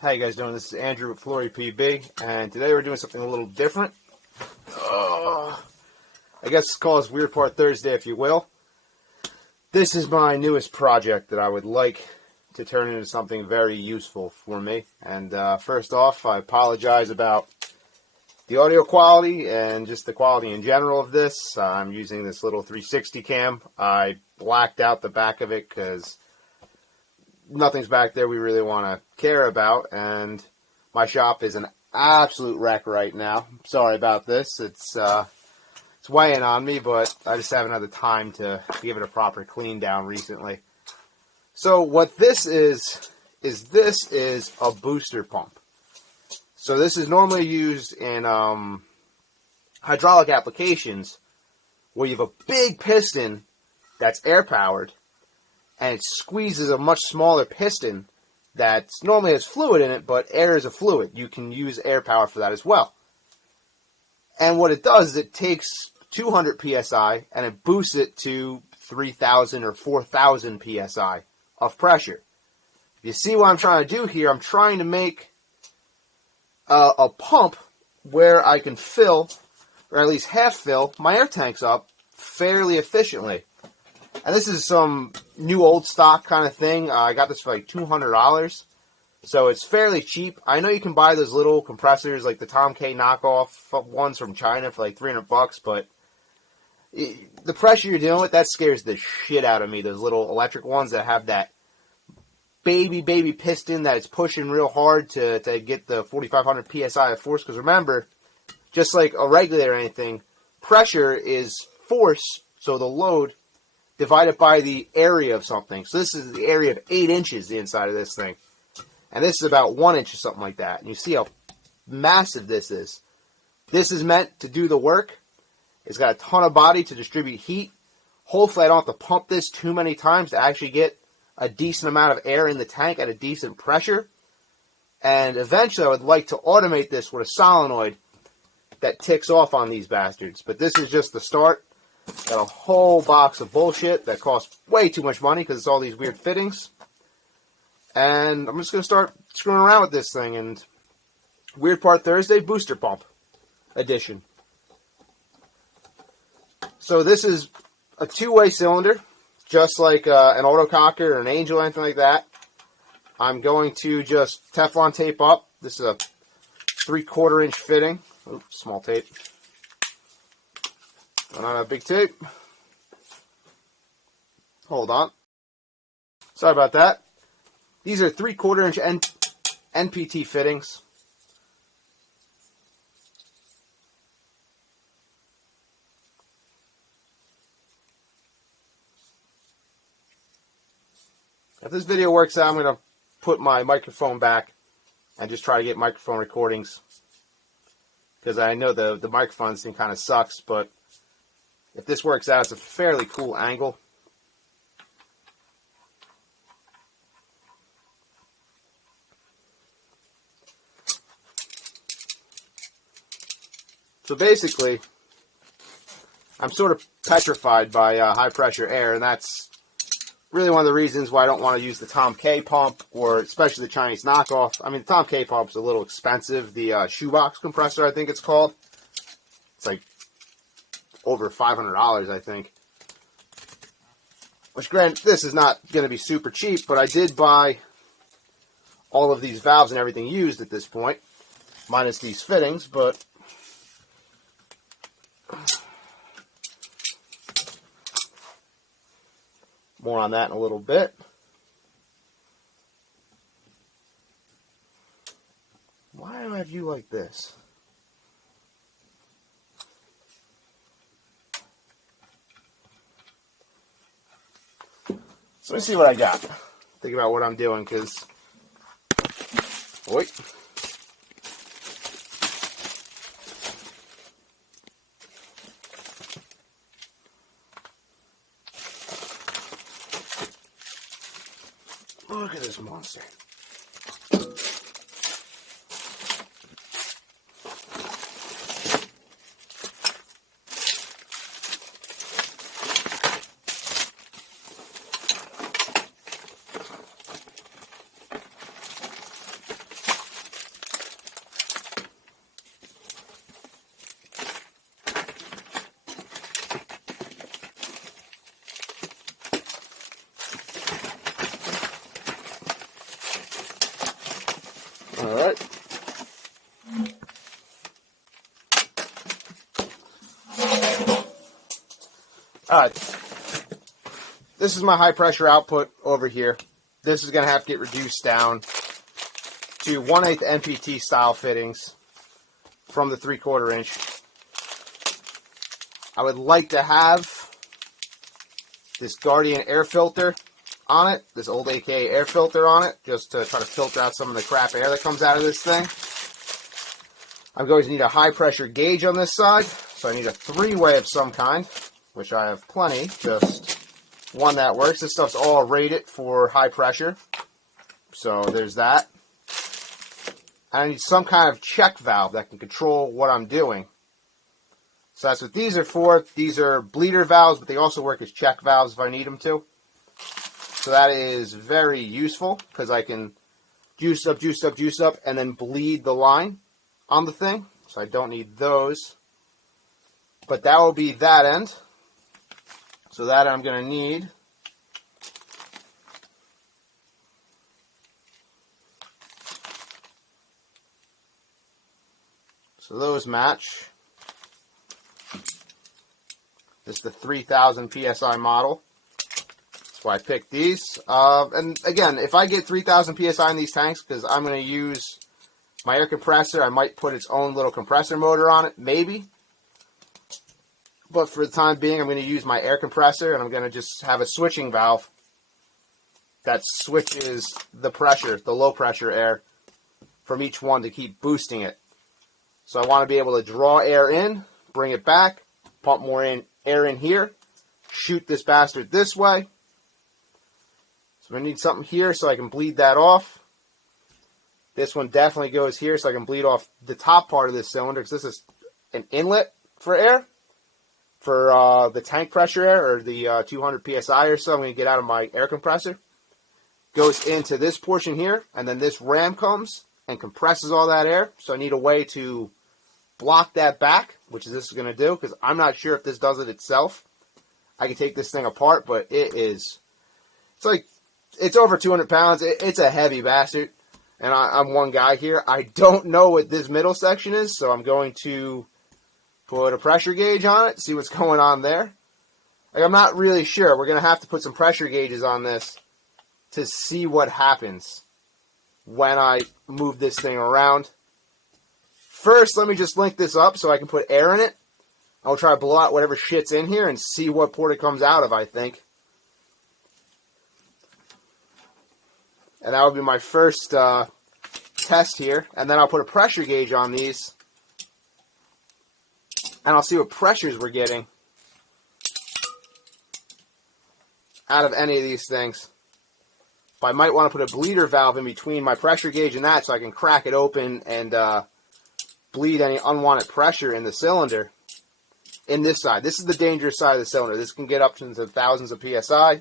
How you guys doing? This is Andrew with FloryPB, and today we're doing something a little different. I guess it's called Weird Part Thursday, if you will. This is my newest project that I would like to turn into something very useful for me. And first off, I apologize about the audio quality and just the quality in general of this. I'm using this little 360 cam. I blacked out the back of it because nothing's back there we really want to care about, and my shop is an absolute wreck right now. Sorry about this. It's weighing on me, but I just haven't had the time to give it a proper clean down recently. So what this is a booster pump. So this is normally used in hydraulic applications where you have a big piston that's air powered, and it squeezes a much smaller piston that normally has fluid in it, but air is a fluid. You can use air power for that as well. And what it does is it takes 200 psi and it boosts it to 3,000 or 4,000 psi of pressure. You see what I'm trying to do here? I'm trying to make a pump where I can fill, or at least half fill, my air tanks up fairly efficiently. And this is some new old stock kind of thing. I got this for like $200. So it's fairly cheap. I know you can buy those little compressors like the Tom K knockoff ones from China for like $300, but the pressure you're dealing with, that scares the shit out of me. Those little electric ones that have that baby piston that it's pushing real hard to get the 4,500 psi of force. Because remember, just like a regulator or anything, pressure is force, so the load divided by the area of something. So this is the area of 8 inches, the inside of this thing. And this is about 1 inch or something like that. And you see how massive this is. This is meant to do the work. It's got a ton of body to distribute heat. Hopefully I don't have to pump this too many times to actually get a decent amount of air in the tank at a decent pressure. And eventually I would like to automate this with a solenoid that ticks off on these bastards. But this is just the start. Got a whole box of bullshit that costs way too much money because it's all these weird fittings. And I'm just going to start screwing around with this thing. And Weird Part Thursday Booster Pump Edition. So this is a two-way cylinder, just like an autococker or an Angel or anything like that. I'm going to just Teflon tape up. This is a 3/4 inch fitting. Oops, small tape. And on a big tape. Hold on. Sorry about that. These are 3/4 inch NPT fittings. If this video works out, I'm going to put my microphone back and just try to get microphone recordings. Because I know the microphone thing kind of sucks, but if this works out, it's a fairly cool angle. So basically, I'm sort of petrified by high pressure air, and that's really one of the reasons why I don't want to use the Tom K pump, or especially the Chinese knockoff. I mean, the Tom K pump's a little expensive. The shoebox compressor, I think it's called. It's like over $500, I think. Which, granted, this is not going to be super cheap, but I did buy all of these valves and everything used at this point, minus these fittings, but more on that in a little bit. Why do I have you like this? So let me see what I got. Think about what I'm doing, because wait. Look at this monster. Alright. Alright. This is my high pressure output over here. This is going to have to get reduced down to 1/8 NPT style fittings from the 3/4 inch. I would like to have this Guardian air filter on it, this old AKA air filter on it, just to try to filter out some of the crap air that comes out of this thing. I'm going to need a high pressure gauge on this side, so I need a 3-way of some kind, which I have plenty, just one that works. This stuff's all rated for high pressure, so there's that. And I need some kind of check valve that can control what I'm doing. So that's what these are for. These are bleeder valves, but they also work as check valves if I need them to. So that is very useful, because I can juice up, juice up, juice up, and then bleed the line on the thing. So I don't need those. But that will be that end. So that I'm going to need so those match. This is the 3000 PSI model. That's why I picked these. And again, if I get 3000 PSI in these tanks, because I'm going to use my air compressor, I might put its own little compressor motor on it, maybe. But for the time being, I'm going to use my air compressor, and I'm going to just have a switching valve that switches the pressure, the low pressure air, from each one to keep boosting it. So I want to be able to draw air in, bring it back, pump more air in here, shoot this bastard this way. So I need something here so I can bleed that off. This one definitely goes here so I can bleed off the top part of this cylinder, because this is an inlet for air, for the tank pressure air, or the 200 PSI or so I'm going to get out of my air compressor. Goes into this portion here, and then this ram comes and compresses all that air. So I need a way to block that back, which is this is going to do, because I'm not sure if this does it itself. I can take this thing apart, but it's over 200 pounds. It's a heavy bastard, and I'm one guy here. I don't know what this middle section is, so I'm going to put a pressure gauge on it, see what's going on there. Like, I'm not really sure. We're going to have to put some pressure gauges on this to see what happens when I move this thing around. First, let me just link this up so I can put air in it. I'll try to blow out whatever shit's in here and see what port it comes out of, I think. And that would be my first test here. And then I'll put a pressure gauge on these. And I'll see what pressures we're getting out of any of these things. But I might want to put a bleeder valve in between my pressure gauge and that, so I can crack it open and bleed any unwanted pressure in the cylinder. In this side. This is the dangerous side of the cylinder. This can get up into thousands of PSI.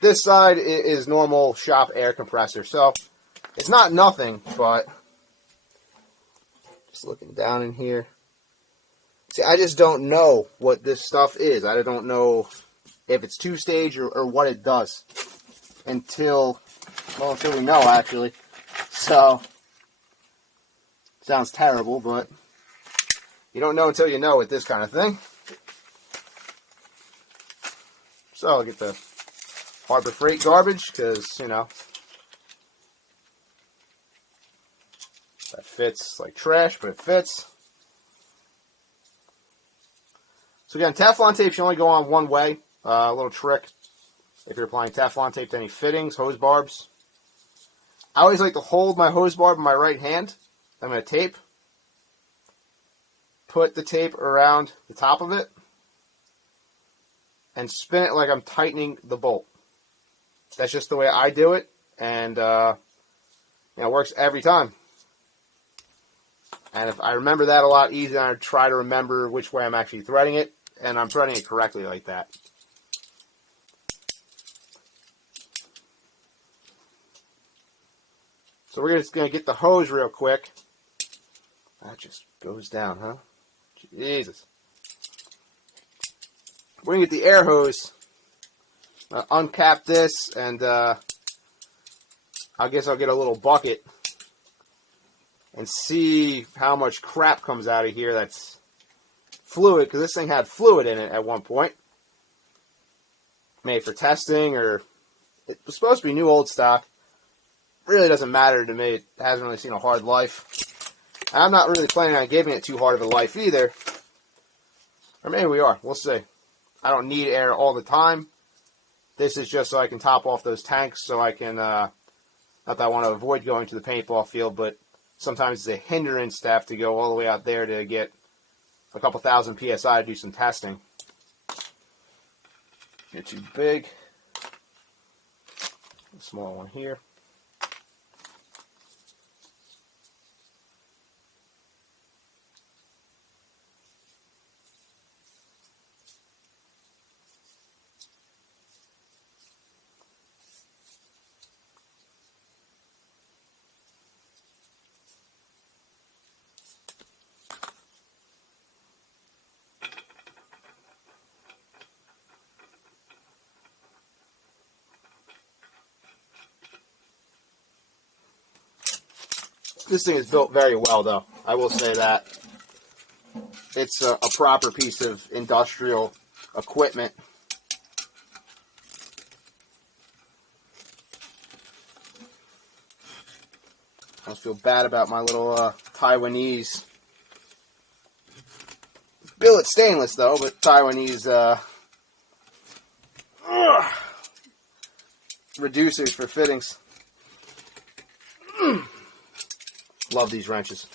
This side is normal shop air compressor. So it's not nothing, but just looking down in here. See, I just don't know what this stuff is. I don't know if it's two-stage or what it does until we know, actually. So, sounds terrible, but you don't know until you know with this kind of thing. So, I'll get the Harbor Freight garbage, because, you know, that fits like trash, but it fits. So again, Teflon tape should only go on one way. A little trick if you're applying Teflon tape to any fittings, hose barbs. I always like to hold my hose barb in my right hand. I'm going to tape. Put the tape around the top of it. And spin it like I'm tightening the bolt. That's just the way I do it. And it works every time. And if I remember that a lot easier, I try to remember which way I'm actually threading it. And I'm threading it correctly like that. So we're just going to get the hose real quick. That just goes down, huh? Jesus. We're going to get the air hose. Uncap this, and I guess I'll get a little bucket and see how much crap comes out of here that's fluid, because this thing had fluid in it at one point. Made for testing, or it was supposed to be new old stock. Really doesn't matter to me. It hasn't really seen a hard life. I'm not really planning on giving it too hard of a life either. Or maybe we are. We'll see. I don't need air all the time. This is just so I can top off those tanks, so I can, not that I want to avoid going to the paintball field, but sometimes it's a hindrance to have to go all the way out there to get a couple thousand PSI to do some testing. Get too big. A small one here. This thing is built very well, though. I will say that. It's a proper piece of industrial equipment. I just feel bad about my little Taiwanese billet stainless, though, but Taiwanese reducers for fittings. Love these wrenches.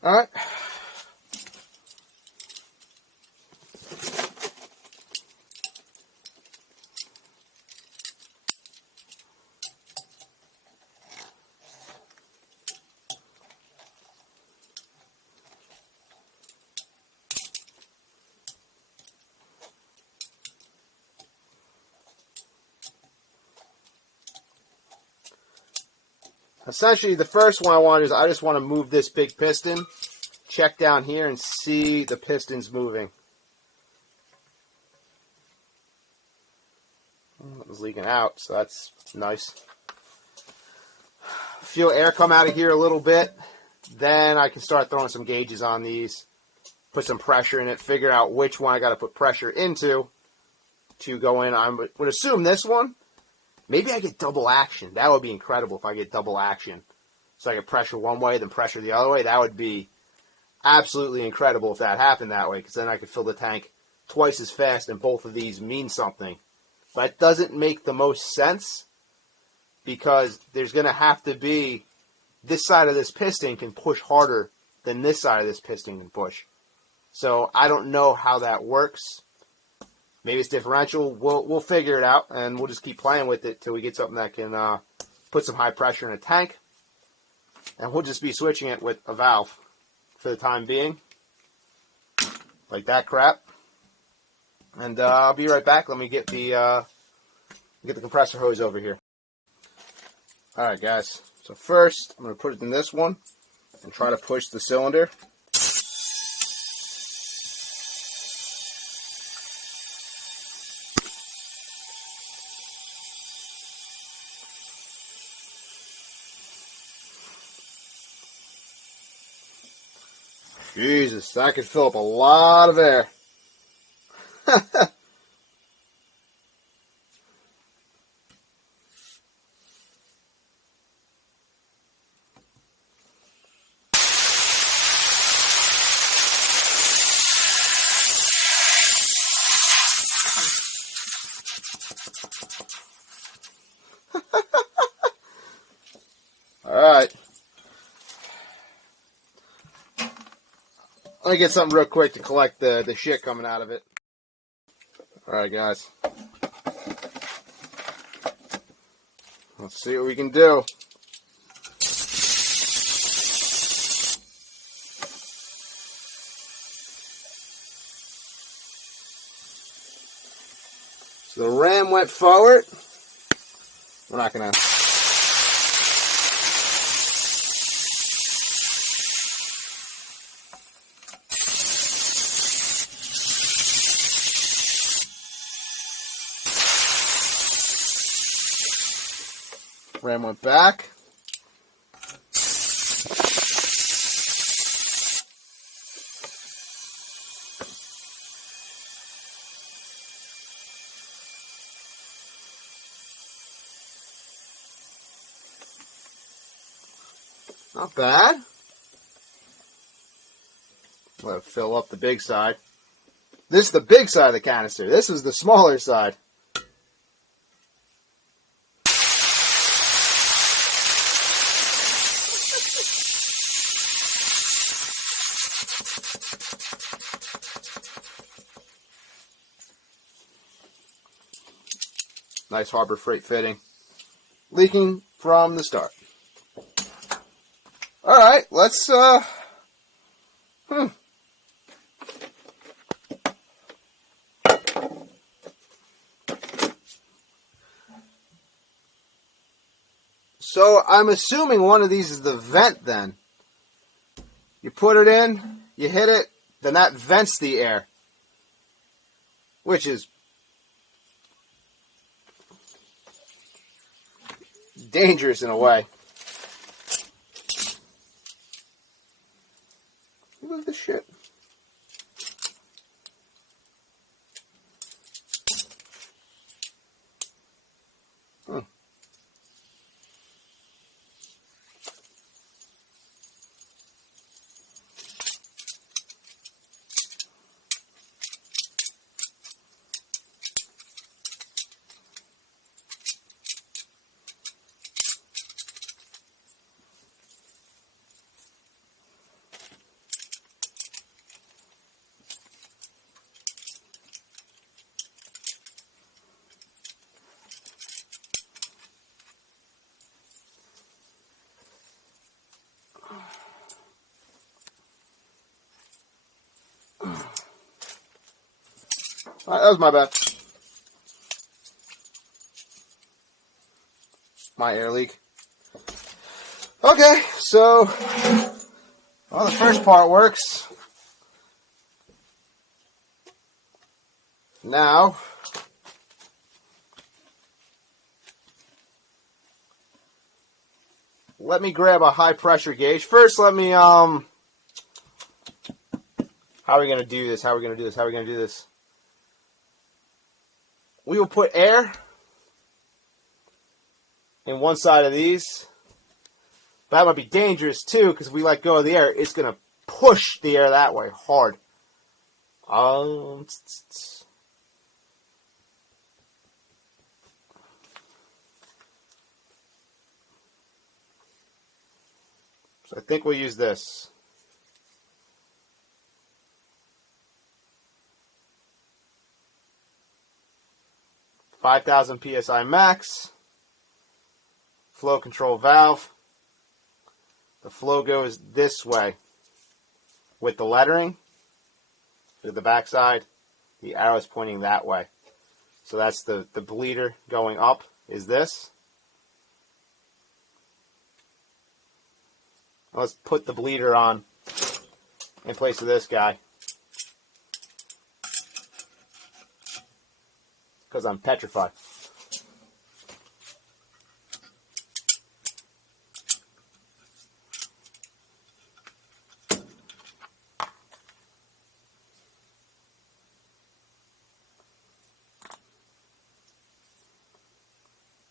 All right. Essentially, the first one I want is I just want to move this big piston. Check down here and see the pistons moving. It was leaking out, so that's nice. Feel air come out of here a little bit. Then I can start throwing some gauges on these. Put some pressure in it. Figure out which one I got to put pressure into to go in. I would assume this one. Maybe I get double action. That would be incredible if I get double action. So I could pressure one way, then pressure the other way. That would be absolutely incredible if that happened that way, because then I could fill the tank twice as fast, and both of these mean something. But it doesn't make the most sense, because there's going to have to be, this side of this piston can push harder than this side of this piston can push. So I don't know how that works. Maybe it's differential. We'll figure it out, and we'll just keep playing with it till we get something that can put some high pressure in a tank. And we'll just be switching it with a valve for the time being, like that crap. And I'll be right back. Let me get the compressor hose over here. All right, guys. So first, I'm going to put it in this one and try to push the cylinder. Jesus, that could fill up a lot of air. All right. Let me get something real quick to collect the shit coming out of it. Alright, guys. Let's see what we can do. So the ram went forward. We're not going to... Ram went back. Not bad. Let it fill up the big side. This is the big side of the canister. This is the smaller side. Nice Harbor Freight fitting. Leaking from the start. Alright, let's, So I'm assuming one of these is the vent then. You put it in, you hit it, then that vents the air. Which is dangerous in a way. Look at this shit. Alright, that was my bad. My air leak. Okay, so, well, the first part works. Now, let me grab a high pressure gauge. First, let me, how are we going to do this? How are we going to do this? How are we going to do this? We will put air in one side of these. But that might be dangerous too, because if we let go of the air, it's going to push the air that way hard. So I think we'll use this. (5,000 psi max). Flow control valve. The flow goes this way with the lettering to the back side. The arrow is pointing that way. So that's the bleeder going up is this. Let's put the bleeder on in place of this guy, because I'm petrified.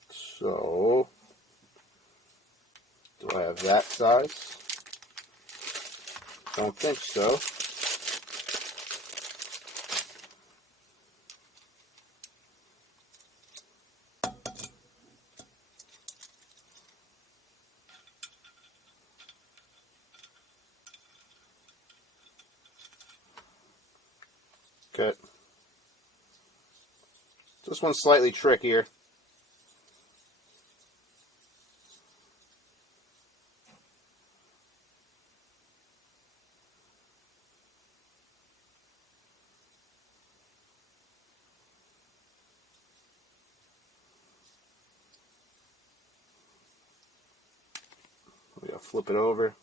So, do I have that size? Don't think so. Good. This one's slightly trickier. flip it over.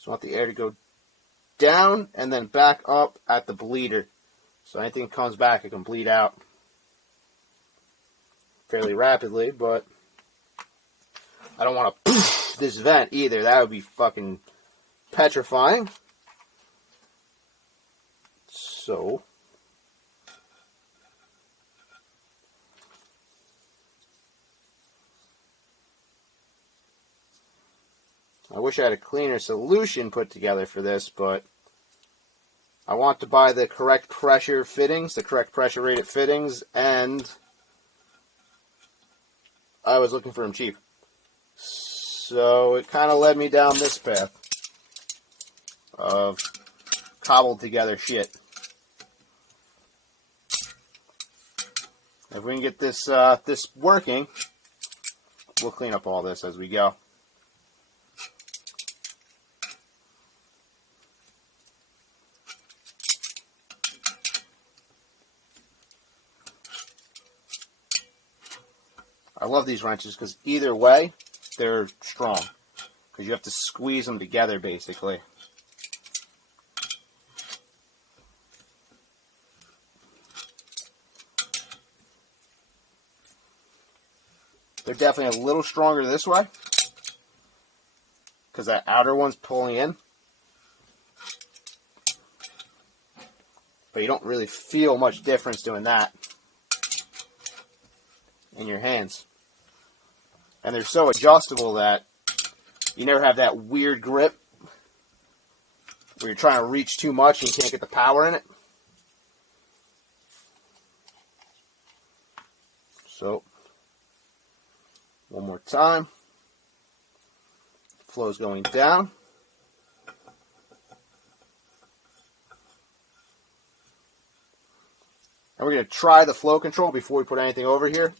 So I want the air to go down and then back up at the bleeder. So anything that comes back, it can bleed out fairly rapidly, but I don't want to this vent either. That would be fucking petrifying. So I wish I had a cleaner solution put together for this, but I want to buy the correct pressure fittings, the correct pressure rated fittings, and I was looking for them cheap. So it kind of led me down this path of cobbled together shit. If we can get this this working, we'll clean up all this as we go. I love these wrenches because either way, they're strong. Because you have to squeeze them together, basically. They're definitely a little stronger this way. Because that outer one's pulling in. But you don't really feel much difference doing that in your hands. And they're so adjustable that you never have that weird grip where you're trying to reach too much and you can't get the power in it. So, one more time. Flow's going down. And we're going to try the flow control before we put anything over here.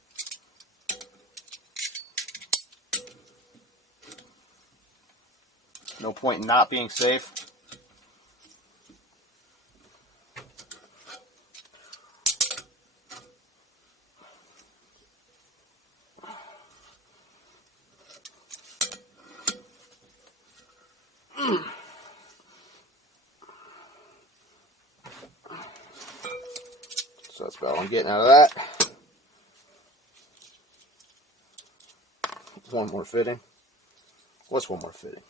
No point in not being safe. So that's about what I'm getting out of that. One more fitting. What's one more fitting?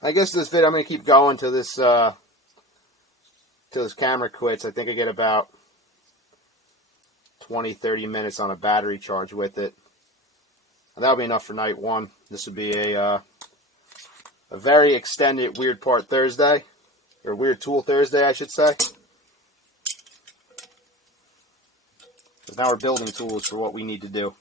I guess this video I'm going to keep going till this camera quits. I think I get about 20-30 minutes on a battery charge with it. And that'll be enough for night one. This would be a very extended Weird Part Thursday, or Weird Tool Thursday, I should say. Because now we're building tools for what we need to do.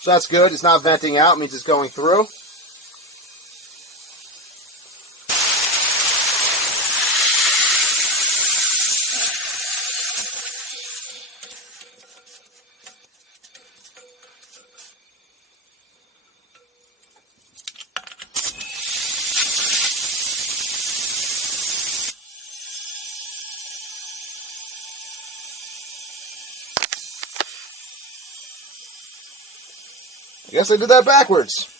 So that's good. It's not venting out. It means it's going through. I guess I did that backwards.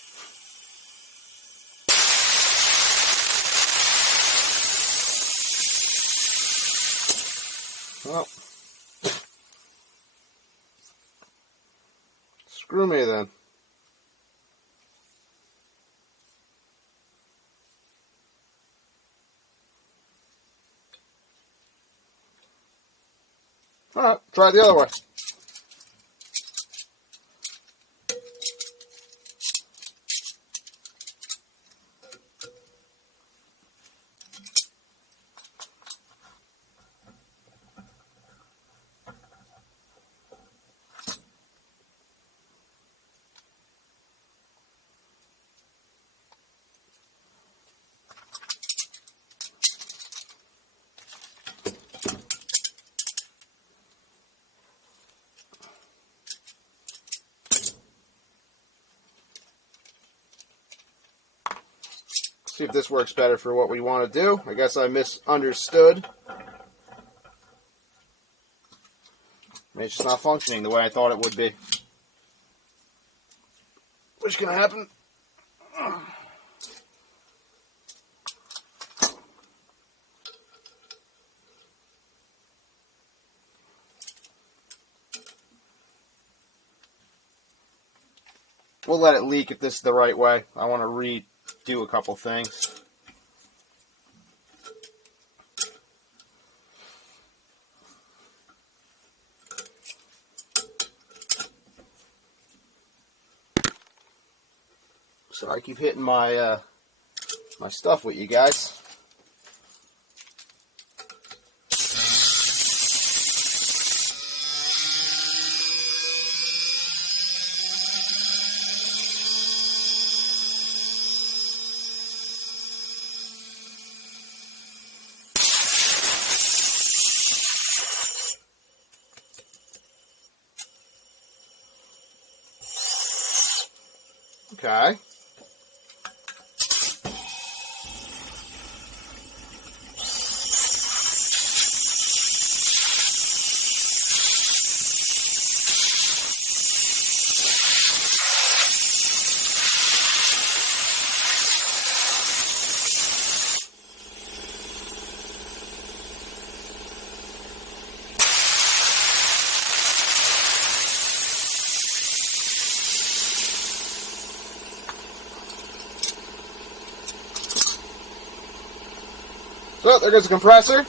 Well, screw me then. Alright, try it the other way. See if this works better for what we want to do. I guess I misunderstood. It's just not functioning the way I thought it would be. What's going to happen? We'll let it leak if this is the right way. I want to redo a couple things. So I keep hitting my my stuff with you guys. Okay. So, there goes the compressor.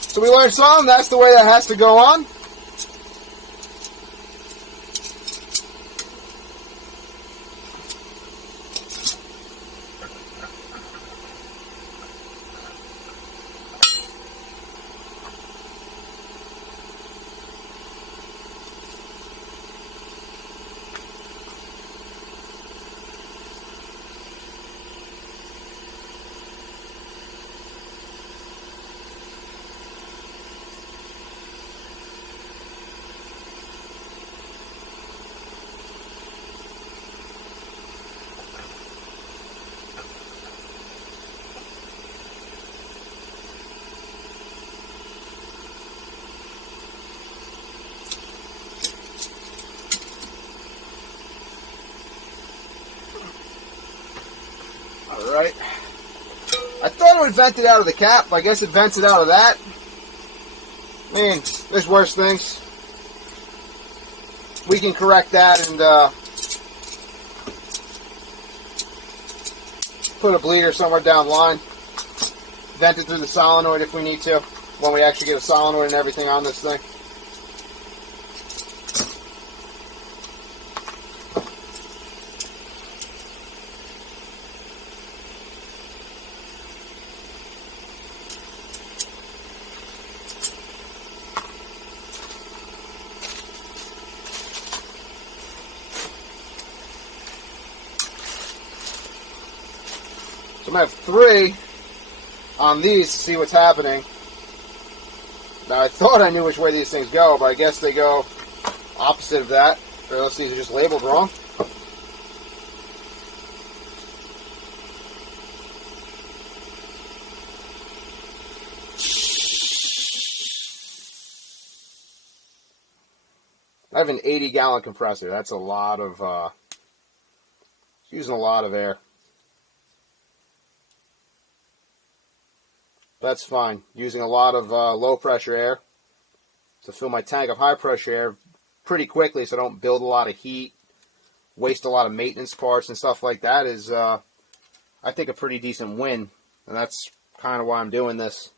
So we learned something, that's the way that has to go on. Alright. I thought it would vent it out of the cap. I guess it vents it out of that. I mean, there's worse things. We can correct that and put a bleeder somewhere down the line. Vent it through the solenoid if we need to, when we actually get a solenoid and everything on this thing. So I'm going to have 3 on these to see what's happening. Now, I thought I knew which way these things go, but I guess they go opposite of that. Or else these are just labeled wrong. have an 80-gallon compressor. That's a lot of, using a lot of air. That's fine. Using a lot of low pressure air to fill my tank of high pressure air pretty quickly so I don't build a lot of heat, waste a lot of maintenance parts and stuff like that is, I think, a pretty decent win. And that's kind of why I'm doing this.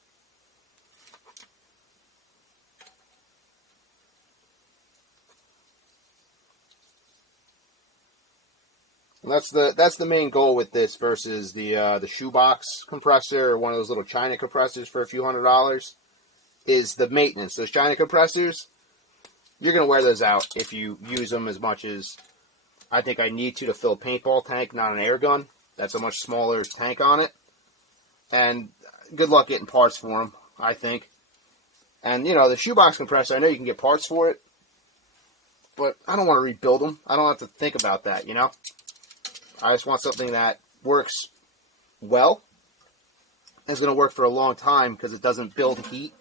And that's the main goal with this versus the shoebox compressor or one of those little China compressors for a few $100s, is the maintenance. Those China compressors, you're going to wear those out if you use them as much as I think I need to fill a paintball tank, not an air gun. That's a much smaller tank on it. And good luck getting parts for them, I think. And, you know, the shoebox compressor, I know you can get parts for it, but I don't want to rebuild them. I don't have to think about that, you know? I just want something that works well, and is going to work for a long time because it doesn't build heat,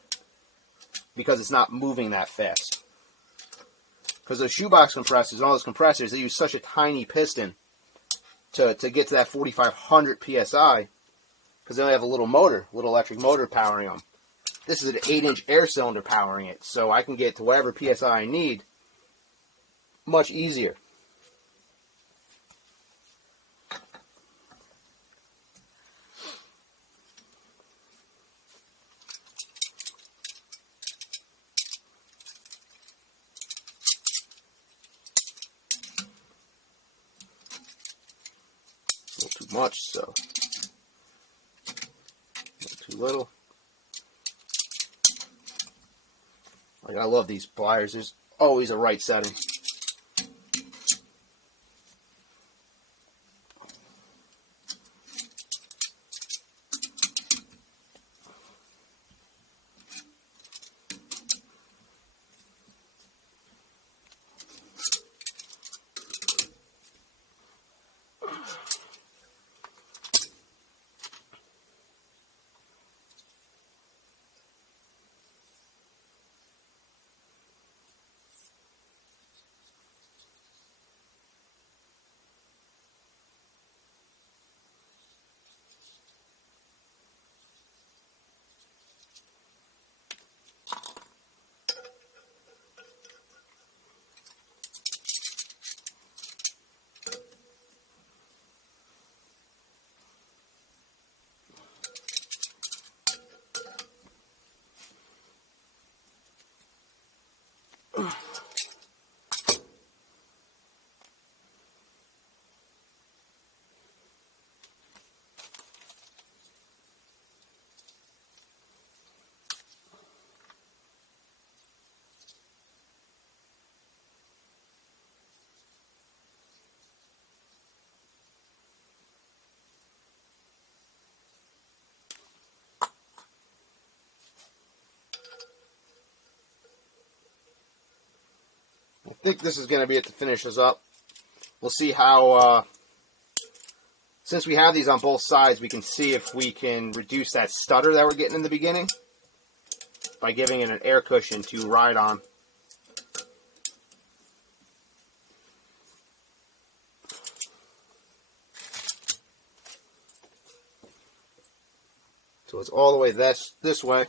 because it's not moving that fast. Because those shoebox compressors and all those compressors, they use such a tiny piston to get to that 4,500 PSI, because they only have a little motor, little electric motor powering them. This is an 8-inch air cylinder powering it, so I can get to whatever PSI I need much easier. Too much, so too little. Like, I love these pliers. There's always a right setting. I think this is going to be it to finish this up. We'll see how, since we have these on both sides, we can see if we can reduce that stutter that we're getting in the beginning by giving it an air cushion to ride on. So it's all the way this way.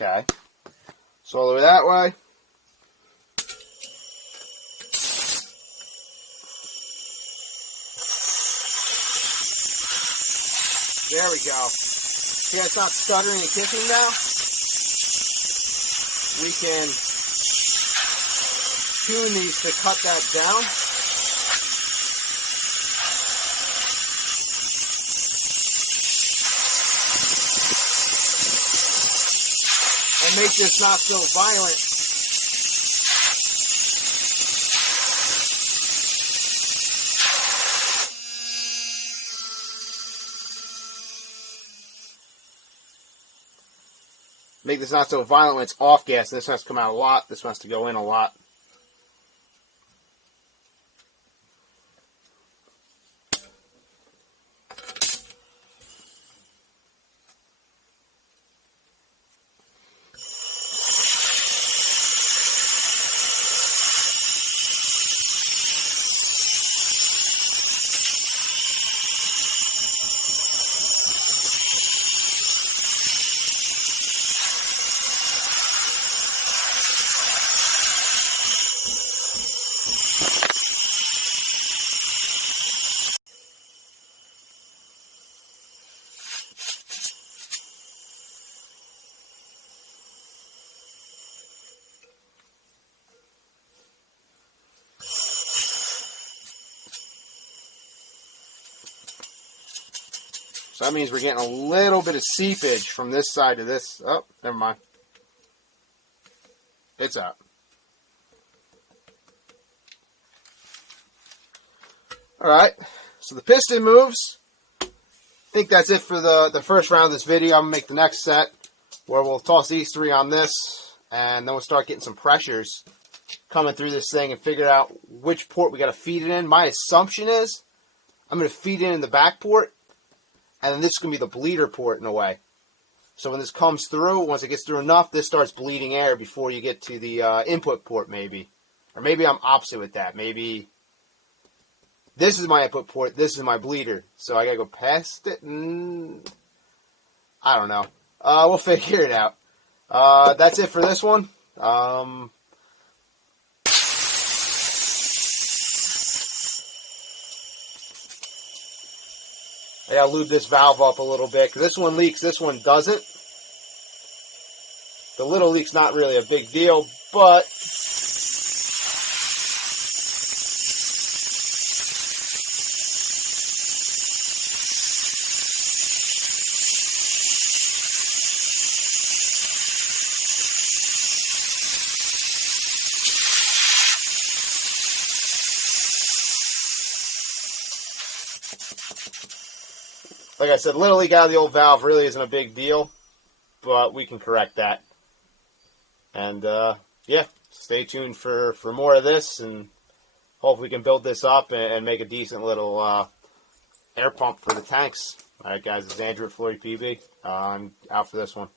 Okay, so all the way that way. There we go. See how it's not stuttering and kicking now? We can tune these to cut that down. And make this not so violent. make this not so violent when it's off gas. This one has to come out a lot. This one has to go in a lot. So that means we're getting a little bit of seepage from this side to this. Oh, never mind. It's out. Alright, so the piston moves. I think that's it for the first round of this video. I'm going to make the next set where we'll toss these three on this, and then we'll start getting some pressures coming through this thing and figure out which port we got to feed it in. My assumption is I'm going to feed it in the back port, and then this is going to be the bleeder port in a way. So when this comes through, once it gets through enough, this starts bleeding air before you get to the input port maybe. Or maybe I'm opposite with that. Maybe this is my input port, this is my bleeder. So I got to go past it? I don't know. We'll figure it out. That's it for this one. I gotta lube this valve up a little bit, because this one leaks, this one doesn't. The little leak's not really a big deal, but like I said, little leak out of the old valve really isn't a big deal, but we can correct that. And yeah, stay tuned for more of this, and hopefully we can build this up and make a decent little air pump for the tanks. Alright guys, it's Andrew at FloryPB. I'm out for this one.